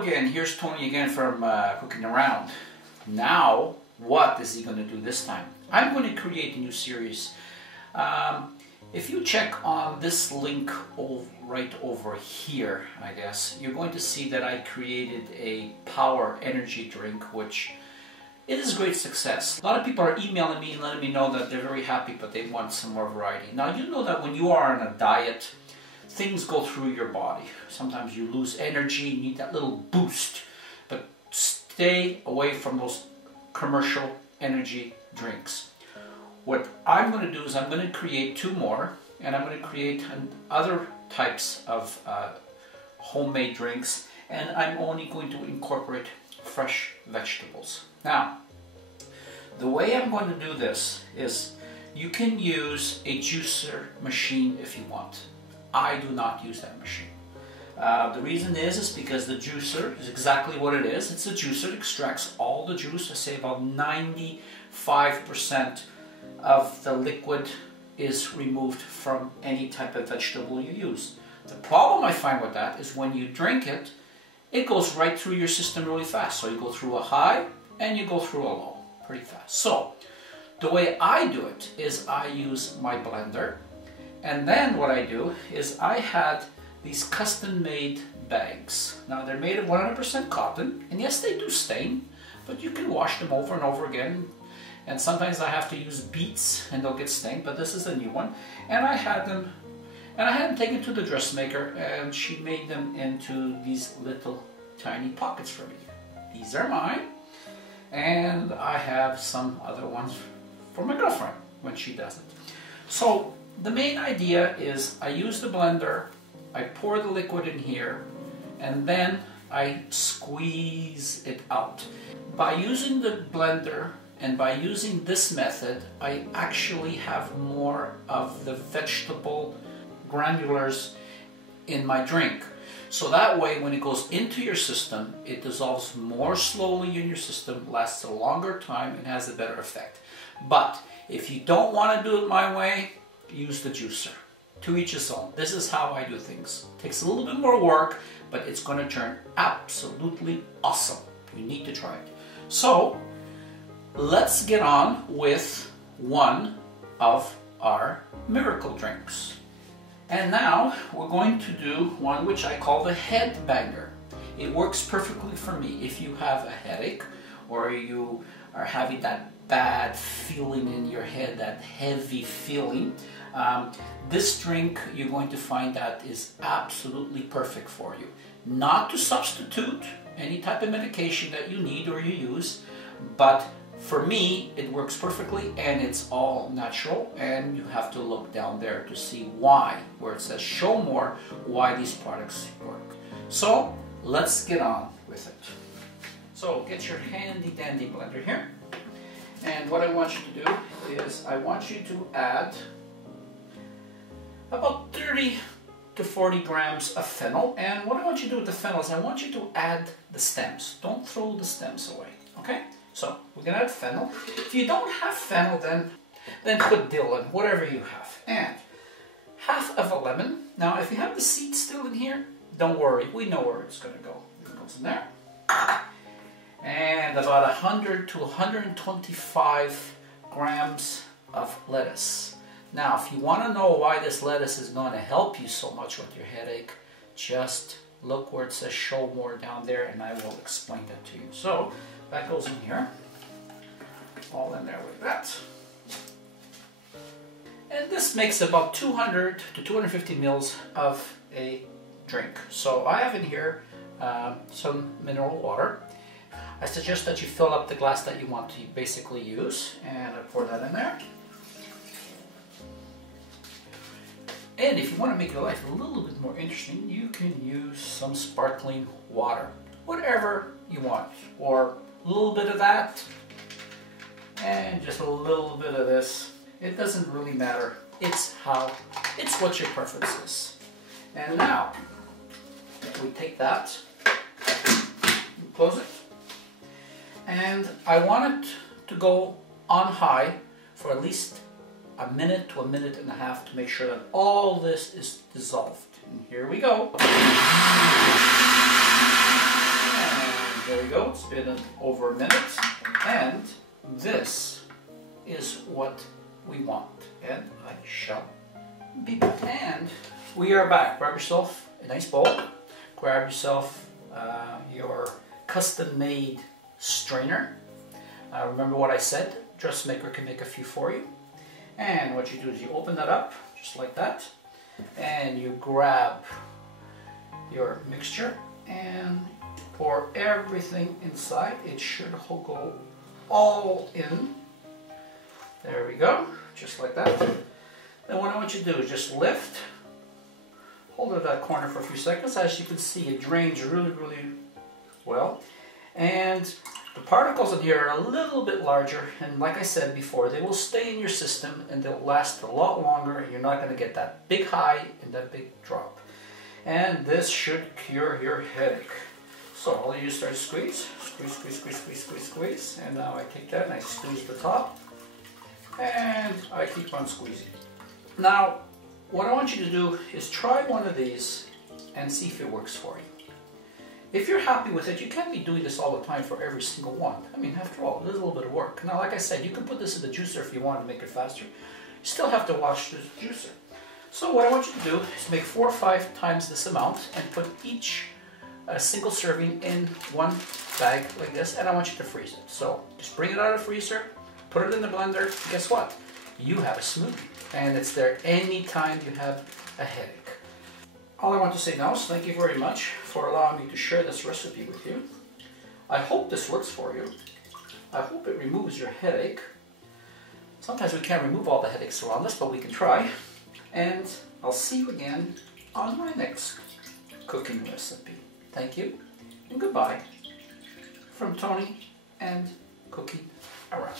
Hello again, here's Tony again from Cookingaround. Now, what is he going to do this time? I'm going to create a new series. If you check on this link right over here, I guess, you're going to see that I created a power energy drink, which it is a great success. A lot of people are emailing me and letting me know that they're very happy, but they want some more variety. Now, you know that when you are on a diet, things go through your body. Sometimes you lose energy, you need that little boost. But stay away from those commercial energy drinks. What I'm going to do is I'm going to create two more, and I'm going to create other types of homemade drinks, and I'm only going to incorporate fresh vegetables. Now, the way I'm going to do this is you can use a juicer machine if you want. I do not use that machine. The reason is because the juicer is exactly what it is. It's a juicer. It extracts all the juice. I say about 95% of the liquid is removed from any type of vegetable you use. The problem I find with that is when you drink it, it goes right through your system really fast. So you go through a high and you go through a low pretty fast. So the way I do it is I use my blender. And then what I do is I had these custom-made bags. Now they're made of 100% cotton, and yes, they do stain, but you can wash them over and over again. And sometimes I have to use beets and they'll get stained, but this is a new one. And I had them taken to the dressmaker, and she made them into these little tiny pockets for me. These are mine, and I have some other ones for my girlfriend when she does it. So the main idea is I use the blender, I pour the liquid in here, and then I squeeze it out. By using the blender and by using this method, I actually have more of the vegetable granulars in my drink. So that way, when it goes into your system, it dissolves more slowly in your system, lasts a longer time, and has a better effect. But if you don't want to do it my way, use the juicer. To each his own. This is how I do things. Takes a little bit more work, but it's going to turn absolutely awesome. You need to try it. So let's get on with one of our miracle drinks. And now we're going to do one which I call the head banger. It works perfectly for me if you have a headache or you are having that bad feeling in your head, that heavy feeling. This drink, you're going to find that is absolutely perfect for you. Not to substitute any type of medication that you need or you use, but for me, it works perfectly, and it's all natural, and you have to look down there to see why, where it says show more, why these products work. So let's get on with it. So get your handy dandy blender here. And what I want you to do is I want you to add about 30 to 40 grams of fennel. And what I want you to do with the fennel is I want you to add the stems. Don't throw the stems away, okay? So we're gonna add fennel. If you don't have fennel, then put dill in, whatever you have. And half of a lemon. Now if you have the seed still in here, don't worry, we know where it's gonna go. It goes in there. And about 100 to 125 grams of lettuce. Now, if you want to know why this lettuce is going to help you so much with your headache, just look where it says show more down there, and I will explain that to you. So, that goes in here. All in there with that. And this makes about 200 to 250 mils of a drink. So, I have in here some mineral water. I suggest that you fill up the glass that you want to basically use, and I pour that in there. And if you want to make your life a little bit more interesting, you can use some sparkling water. Whatever you want. Or a little bit of that, and just a little bit of this. It doesn't really matter. It's what your preference is. And now, we take that, and close it. And I want it to go on high for at least a minute to a minute and a half to make sure that all this is dissolved. And here we go. There we go, it's been over a minute, and this is what we want. And I shall be back. And we are back. Grab yourself a nice bowl, grab yourself your custom-made strainer. Remember what I said, dressmaker can make a few for you. And what you do is you open that up, just like that, and you grab your mixture and pour everything inside. It should go all in. There we go, just like that. Then what I want you to do is just lift, hold it at that corner for a few seconds. As you can see, it drains really, really well. And the particles in here are a little bit larger, and like I said before, they will stay in your system and they'll last a lot longer, and you're not going to get that big high and that big drop. And this should cure your headache. So all you start to squeeze, squeeze, squeeze, squeeze, squeeze, squeeze, squeeze, and now I take that and I squeeze the top, and I keep on squeezing. Now, what I want you to do is try one of these and see if it works for you. If you're happy with it, you can't be doing this all the time for every single one. I mean, after all, there's a little bit of work. Now, like I said, you can put this in the juicer if you want to make it faster. You still have to wash the juicer. So what I want you to do is make 4 or 5 times this amount and put each single serving in one bag like this, and I want you to freeze it. So just bring it out of the freezer, put it in the blender, and guess what? You have a smoothie, and it's there anytime you have a headache. All I want to say now is thank you very much for allowing me to share this recipe with you. I hope this works for you. I hope it removes your headache. Sometimes we can't remove all the headaches around us, but we can try. And I'll see you again on my next cooking recipe. Thank you and goodbye from Tony and Cooking Around.